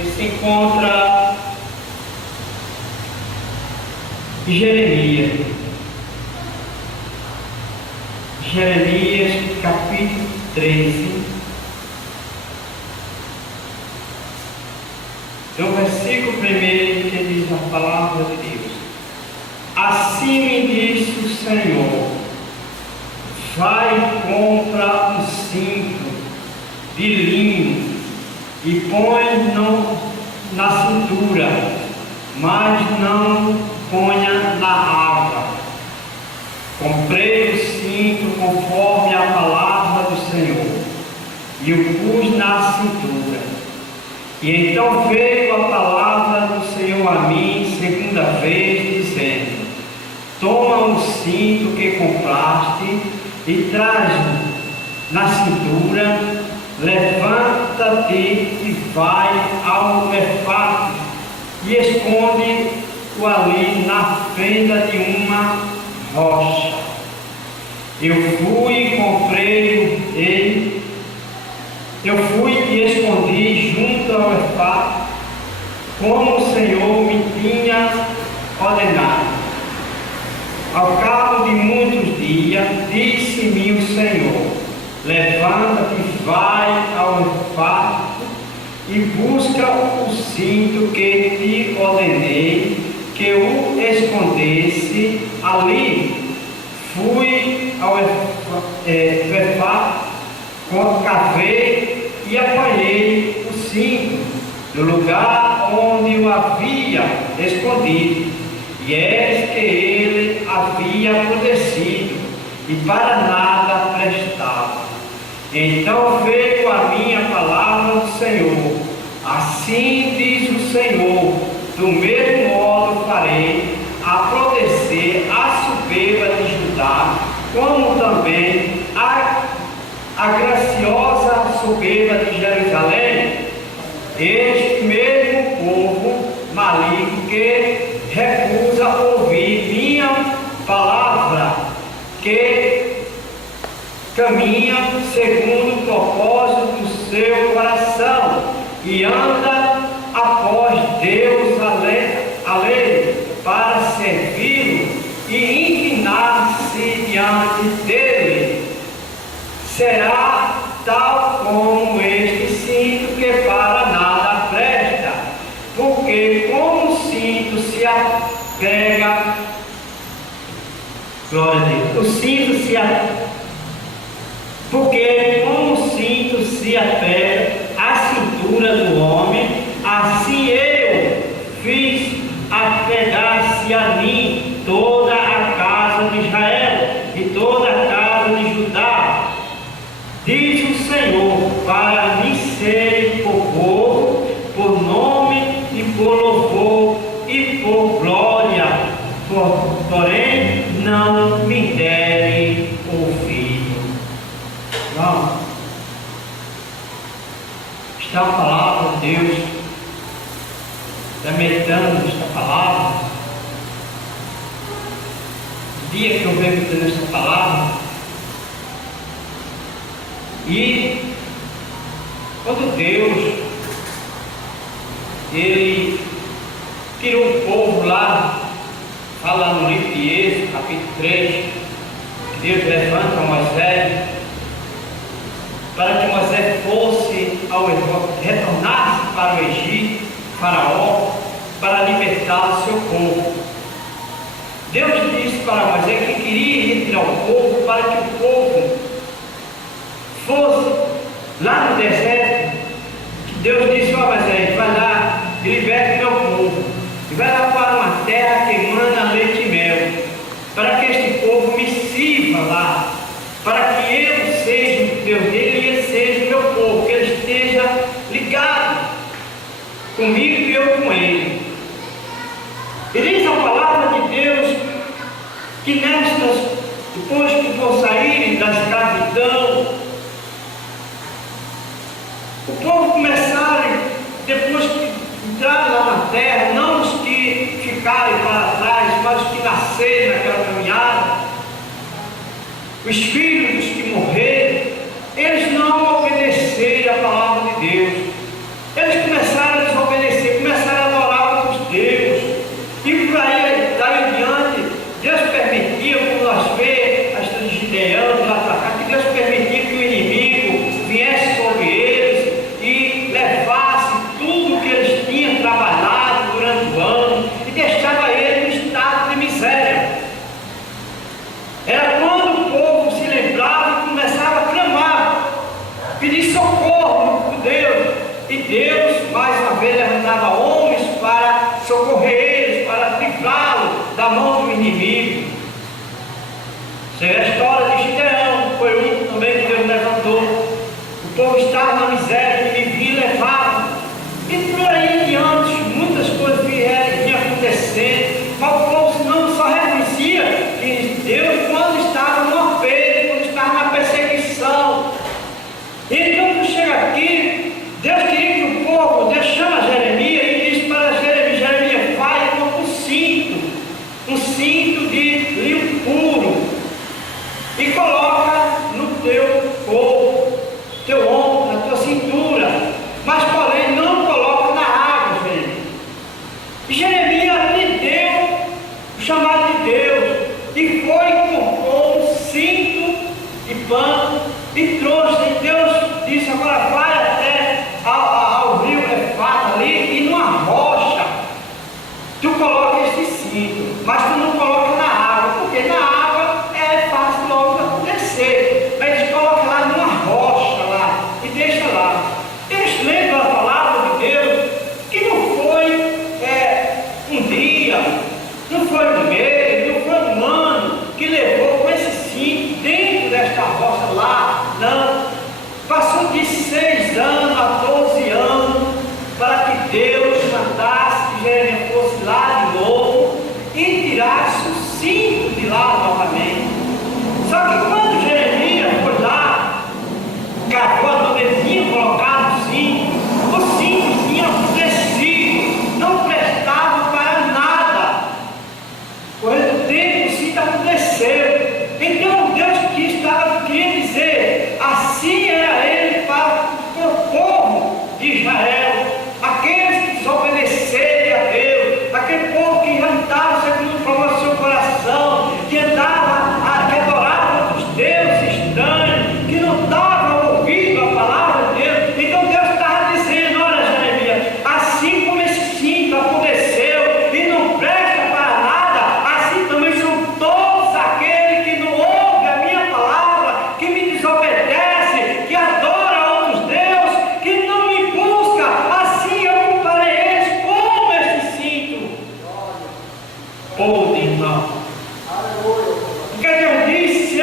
que se encontra em Jeremias capítulo 13, no versículo 1, que diz a palavra de Deus: assim me disse o Senhor, vai e compra um cinto de linho e põe-no na cintura, mas não ponha na aba. Comprei o cinto conforme a palavra do Senhor e o pus na cintura. E então veio a palavra do Senhor a mim segunda vez, dizendo: toma o cinto que compraste e traz-o na cintura, levanta-te e vai ao Éfate e esconde-o ali na fenda de uma rocha. Eu fui e comprei ele, eu fui e escondi junto ao Éfate, como o Senhor me tinha ordenado. Ao cabo de muitos dias, disse-me o Senhor: levanta-te e vai ao Éfate e busca o cinto que te ordenei que o escondesse ali. Fui ao Éfate, cavei e apanhei o cinto do lugar onde o havia escondido, e eis que ele havia apodrecido e para nada prestava. Então veio a minha palavra do Senhor: assim diz o Senhor, do mesmo modo farei apodrecer a soberba de Judá, como também a graciosa soberba de Jerusalém. Este mesmo povo maligno que recusa ouvir minha palavra, que caminha segundo o propósito do seu coração e anda após Deus alheio para servi-lo e inclinar-se diante dele, será tal como este cinto que para nada presta, porque como o cinto se apega, glória a Deus, o cinto se apega, porque como o cinto se apega à cintura do homem, assim eu fiz apegar-se a mim toda a casa de Israel e toda a casa de Judá, diz o Senhor, para me serem por povo, por nome e por louvor e por glória, porém não me derem ouvido. Não. Está a palavra de Deus, meditando esta palavra. O dia que eu venho meditando esta palavra, e quando Deus ele tirou o povo lá, fala no livro de Êxodo, capítulo 3, que Deus levanta Moisés para que Moisés fosse retornasse para o Egito, Faraó, para libertar o seu povo. Deus disse para Moisés que queria retirar o povo para que o povo fosse lá no deserto. Deus disse a Moisés: vai lá e liberte meu povo, e vai lá para uma terra que emana leite e mel, para que este povo me sirva lá, para que eu seja o Deus dele e ele seja o meu povo, que ele esteja ligado comigo e eu com ele. E diz a palavra de Deus que depois que for sair da escravidão, o povo começarem, depois que entrarem lá na terra, não os que ficarem para trás, mas os que nascerem naquela caminhada, os filhos dos que morreram, eles não obedeceram a palavra de Deus, eles começaram a desobedecer vez levantava homens para socorrer eles, para livrá-los da mão do inimigo. Essa é a história de Gideão, foi um também que Deus levantou. O povo estava na miséria, ele vinha e levava. E por aí em diante, muitas coisas vinham acontecendo, mas o povo não só reconhecia que Deus, quando estava no aperto, quando estava na perseguição. Então, quando chega aqui, Deus queria que o povo, Deus chama Jeremias e diz para Jeremias, vai com um cinto de linho puro, e coloca no teu corpo, teu ombro, na tua cintura, mas porém não coloca na água, Jeremias. E Jeremias atendeu o chamado de Deus e foi e comprou um cinto de pano e trouxe. E Deus disse: agora vai até ao rio Efrata ali e numa rocha tu coloca esse cinto, mas tu não coloca na água, porque na água é fácil logo acontecer. Mas coloca lá numa rocha lá e deixa lá. Eles lembram a palavra de Deus, que não foi um dia, não foi um mês, não foi um ano que levou com esse cinto dentro desta rocha lá, não. Passou de 6 anos a 12 anos para que Deus mandasse que Jeremias fosse lá de novo e tirasse o cinto de lá novamente. Só que quando Jeremias foi lá, cavou onde ele tinha colocado o cinto tinha apodrecido, não prestava para nada. Por tempo o cinto apodreceu. Então Deus queria dizer, assim era ele para o povo de Israel, aqueles que desobedeceram a Deus, aquele povo que andava segundo o propósito do seu coração, que andava, que adorava outros deuses estranhos, que não dava ouvido à palavra de Deus. Então Deus estava dizendo: olha, Jeremias, assim como esse cinto apodreceu e não presta para nada, assim também são todos aqueles que não ouvem a minha palavra, que me desobedecem, que adoram outros deuses, que não me buscam. Assim eu comparei eles como esse cinto. Povo de irmão, porque Deus disse: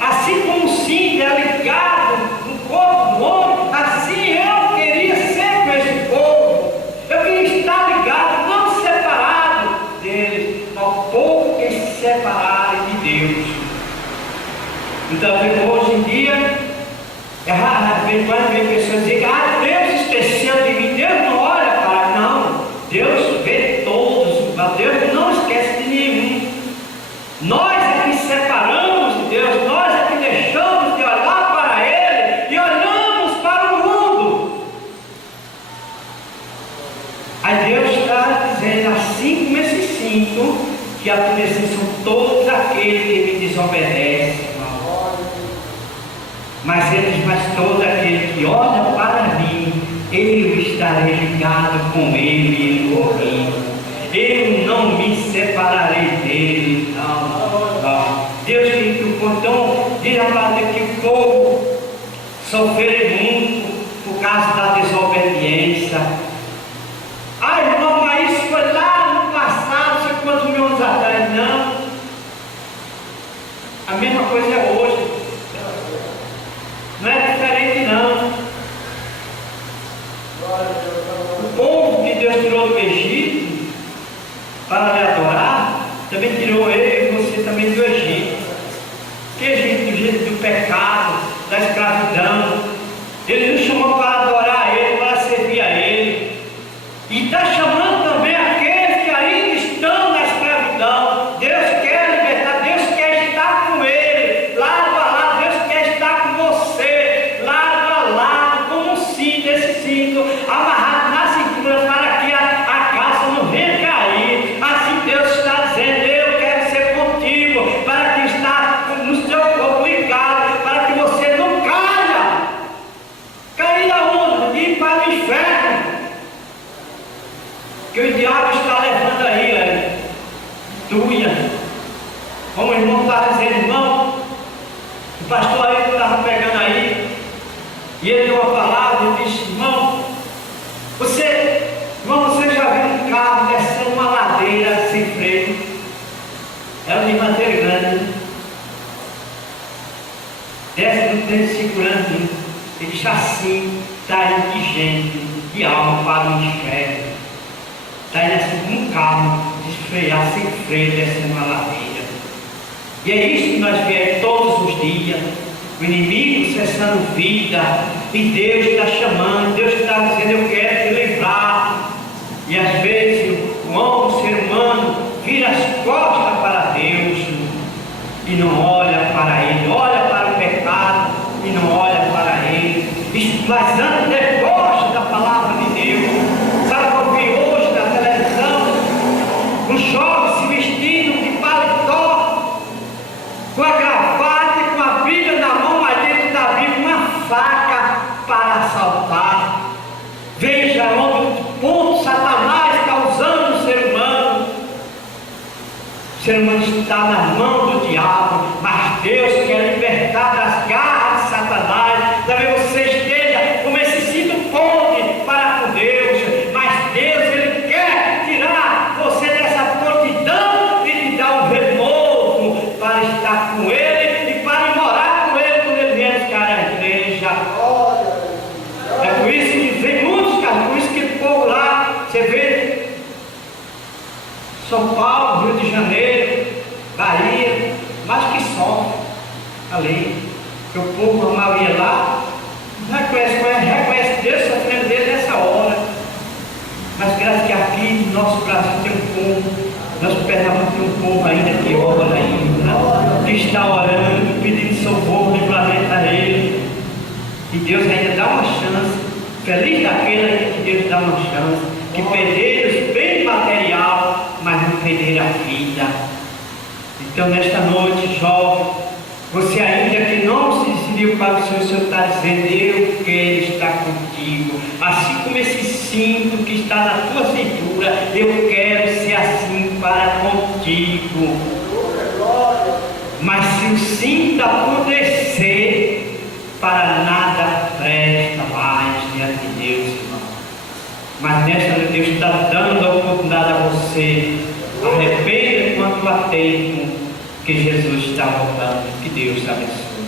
assim como o cinto é ligado no corpo do homem, assim eu queria ser com esse povo. Eu queria estar ligado, não separado deles, ao povo que se separarem de Deus. Então, hoje em dia, é raro ver pessoas dizerem: Deus esqueceu de mim. Deus não olha para. Não, Deus vê todos, mas Deus não esquece de nenhum. Nós é que separamos de Deus, nós é que deixamos de olhar para Ele e olhamos para o mundo. Aí Deus está dizendo: assim como esse cinto, que apodrecem são todos aqueles que me desobedecem, mas todo aquele que olha para mim, eu estarei ligado com ele e ouvindo. Eu não me separarei dele. Não. Deus que o portão diz a palavra que o povo sofreu muito por causa da desobediência. Irmão, mas isso foi lá no passado, não sei quantos mil anos atrás. Não. A mesma coisa é hoje. Não é diferente, não. O povo que Deus tirou do Egito para lhe adorar, também tirou ele e você também do Egito. Que Egito? Do jeito do pecado, da escravidão. Ele nos chamou para adorar Ele, para servir a Ele. E está chamando também aqueles que ainda estão na escravidão. Deus quer libertar, Deus quer estar com Ele, lado a lado. Deus quer estar com você, lado a lado, como um cinto, esse cinto amarrado na cintura, para que a casa não venha cair. Assim Deus está dizendo: eu quero ser contigo, para que está no seu corpo ligado, para que você não caia. Cair aonde? Ir para o inferno. Que o diabo está levando aí, tuia. Como o irmão está dizendo: irmão, o pastor aí estava pegando aí, e ele deu uma palavra e disse: irmão, você assim está indo de gente, de alma para o inferno. Está indo assim com um carro, desfrear sem freio, descendo uma ladeira. E é isso que nós vemos todos os dias. O inimigo cessando vida, e Deus está chamando, Deus está dizendo: eu quero te livrar. E às vezes o homem, o ser humano, vira as costas para Deus e não olha para Ele, olha para o pecado e não olha para Ele, esvaziando deboche da palavra de Deus. Sabe o que eu vi hoje na televisão? Um jovem se vestindo de paletó, com a gravata e com a Bíblia na mão, mas dentro da Bíblia uma faca para assaltar. Veja onde o ponto Satanás está usando o ser humano. O ser humano está nas mãos do diabo, mas Deus quer libertar das garras de Satanás. Talvez você esteja como esse cinto ponte para com Deus, mas Deus, Ele quer tirar você dessa prontidão e te dar um renovo para estar com Ele e para morar com Ele quando Ele vier buscar a igreja. É por isso que vem muitos casos, por isso que o povo lá, você vê São Paulo, Rio de Janeiro, Bahia, mas que sofre ali, que o povo, a maioria lá, reconhece Deus, sofrendo dele nessa hora. Mas graças que aqui no nosso Brasil tem um povo, nosso Pernambuco tem um povo ainda que ora ainda, que está orando, pedindo socorro, livramento a Ele. E Deus ainda dá uma chance, feliz daquele que Deus dá uma chance, que perderam os bens material, mas não perderam a vida. Então nesta noite, jovem, você ainda que não se decidiu para o Senhor está dizendo: eu quero estar contigo, assim como esse cinto que está na tua cintura, eu quero ser assim para contigo. Mas se o cinto acontecer, para nada presta mais diante de Deus, irmão. Mas nesta noite Deus está dando a oportunidade a você. Arrependa enquanto há tempo, que Jesus está voltando. Que Deus te abençoe.